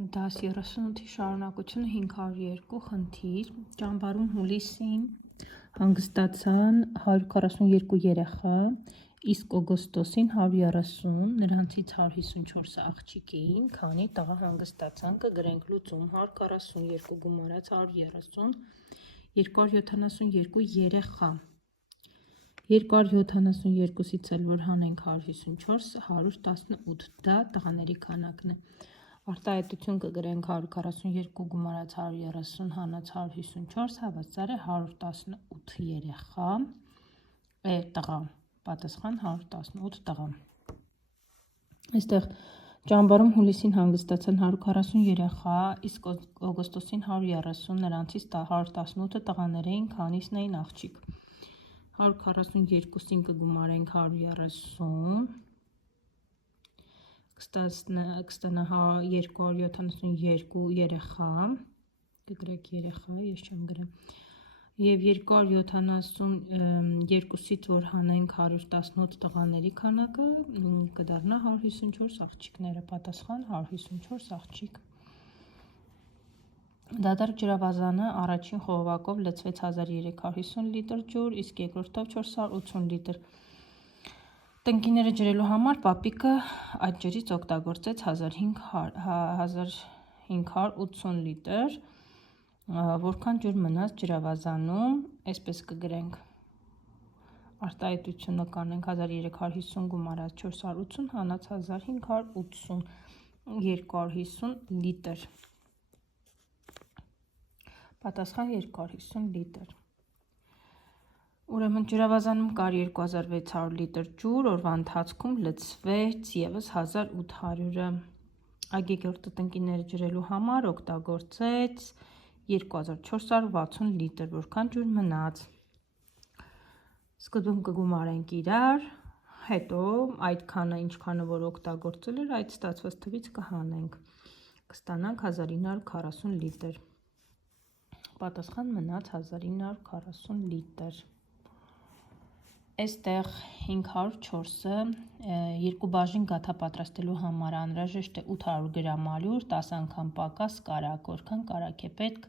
Դաս 38-ի շարունակությունը 502 խնդիր, ճամբարում հուլիսին հանգստացան 142 երեխա, իսկ օգոստոսին 130, նրանցից 154-ը աղջիկ էին, քանի տղա հանգստացան, կգրենք լուծում 142 գումարած 130, 272 երեխա, 272-ից էլ որ հանենք 154, 118, դա տղաների քանակն է, արտահայտություն կգրենք 142 գումարած 130 հանած 154 հավասար է 118 երեխա, տղա, պատասխան 118 տղա, այստեղ ճամբարում հուլիսին հանգստացան 140 երեխա, իսկ օգոստոսին 130, նրանցից 118-ը տղաներ էին, քանիսն էին աղջիկ, 142-ին կգումարենք 130, կստանա 272 երեխա, կգրեք երեխա, ես չեմ գրեմ, և 272-ից որ հանենք 118 տղաների քանակը, կդառնա 154 աղջիկները, պատասխան 154 աղջիկ։ Դատարկ ջրավազանը առաջին խողովակով լցվեց 1350 լիտր ջուր, իսկ երկրորդով 480 լիտր։ Տնկիները ջրելու համար պապիկը այդ ջրից օգտագործեց 1580 լիտր, որքան ջուր մնաց ջրավազանում, այսպես կգրենք, արտահայտությունը կանենք 1350 գումարած 480 հանած 1580, 250 լիտր, պատասխան 250 լիտր։ Ուրեմն ջրավազանում կար 2600 լիտր ջուր, օրվա ընթացքում լցվեց ևս 1800-ը, այգեգործը տնկիները ջրելու համար օգտագործեց 2460 լիտր, որքան ջուր մնաց, սկզբում կգումարենք իրար, հետո այդ քանը ինչքանը որ օգտագործել էր, այդ ստացված թվից կհանենք, կստանանք 1940 լիտր, պատասխան մնաց 1940 լիտր։ Այստեղ 504-ը երկու բաժին գաթա պատրաստելու համար անհրաժեշտ է 800 գրամ ալյուր, 10 անգամ պակաս կարագ, որքան կարագ է պետք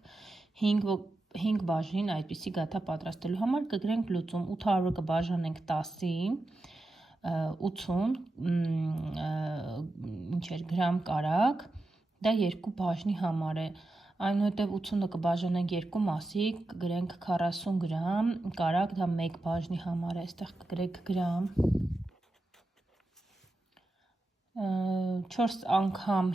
5 բաժին այդպիսի գաթա պատրաստելու համար, կգրենք լուծում 800-ը կբաժանենք 10-ի, 80 գրամ կարագ, դա 2 բաժնի համար է, այնուհետև 80-ը կբաժանենք 2 մասի, կգրենք 40 գրամ կարագ, դա 1 բաժնի համար է, այստեղ կգրենք գրամ, 4 անգամ